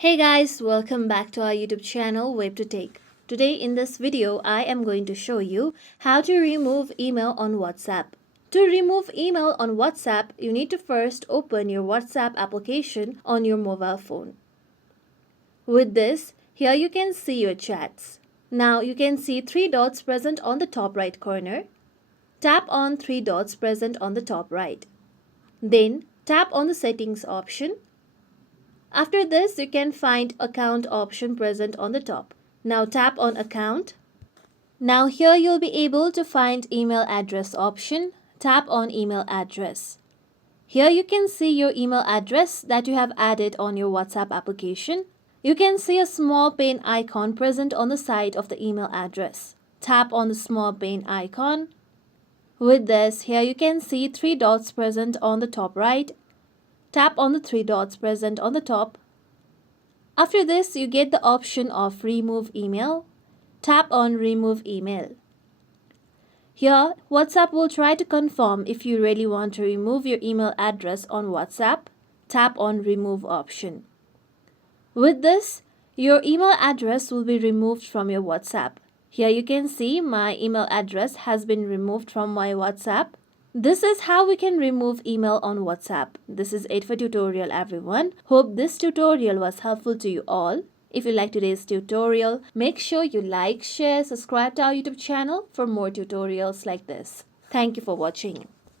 Hey guys, welcome back to our YouTube channel WebToTech. Today in this video, I am going to show you how to remove email on WhatsApp. To remove email on WhatsApp, you need to first open your WhatsApp application on your mobile phone. With this, here you can see your chats. Now you can see three dots present on the top right corner. Tap on three dots present on the top right. Then tap on the settings option. After this, you can find account option present on the top. Now tap on account. Now here you'll be able to find email address option. Tap on email address. Here you can see your email address that you have added on your WhatsApp application. You can see a small pen icon present on the side of the email address. Tap on the small pen icon. With this, here you can see three dots present on the top right. Tap on the three dots present on the top. After this, you get the option of remove email. Tap on remove email. Here, WhatsApp will try to confirm if you really want to remove your email address on WhatsApp. Tap on remove option. With this, your email address will be removed from your WhatsApp. Here you can see my email address has been removed from my WhatsApp. This is how we can remove email on WhatsApp. This is it for tutorial everyone. Hope this tutorial was helpful to you all. If you like today's tutorial, make sure you like, share, subscribe to our YouTube channel for more tutorials like this. Thank you for watching.